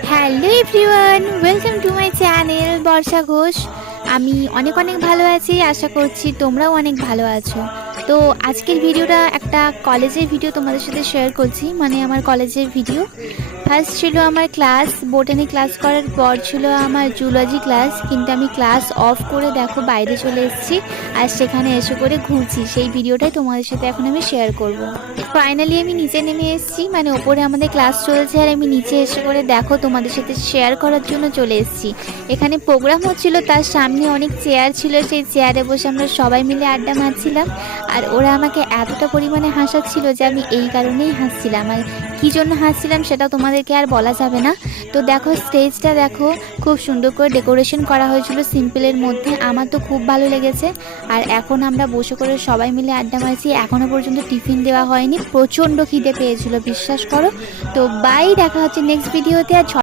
Hello everyone, welcome to my channel Barsha Ghosh. আমি অনেক অনেক ভালো আছি, আশা করছি তোমরাও অনেক ভালো আছো। তো আজকের ভিডিওটা একটা কলেজের ভিডিও তোমাদের সাথে শেয়ার করছি, মানে আমার কলেজের ভিডিও। ফার্স্ট ছিল আমার ক্লাস, বোটানি ক্লাস করার পর ছিল আমার জুলজি ক্লাস, কিন্তু আমি ক্লাস অফ করে দেখো বাইরে চলে এসেছি আর সেখানে এসে করে ঘুরছি। সেই ভিডিওটাই তোমাদের সাথে এখন আমি শেয়ার করব। ফাইনালি আমি নিচে নেমে এসেছি, মানে ওপরে আমাদের ক্লাস চলছে আর আমি নিচে এসে করে দেখো তোমাদের সাথে শেয়ার করার জন্য চলে এসেছি। এখানে প্রোগ্রাম হচ্ছিল, তার সামনে অনেক চেয়ার ছিল, সেই চেয়ারে বসে আমরা সবাই মিলে আড্ডা মারছিলাম। আর ওরা আমাকে এতটা পরিমাণে হাসাচ্ছিল যে আমি এই কারণেই হাসছিলাম, আর কী জন্য হাসছিলাম সেটা তোমাদেরকে আর বলা যাবে না। তো দেখো স্টেজটা দেখো, খুব সুন্দর করে ডেকোরেশন করা হয়েছিল সিম্পলের মধ্যে, আমার তো খুব ভালো লেগেছে। আর এখন আমরা বসে করে সবাই মিলে আড্ডা মারছি, এখনও পর্যন্ত টিফিন দেওয়া হয়নি, প্রচণ্ড খিদে পেয়েছিল বিশ্বাস করো। তো বাই, দেখা হচ্ছে নেক্সট ভিডিওতে। আর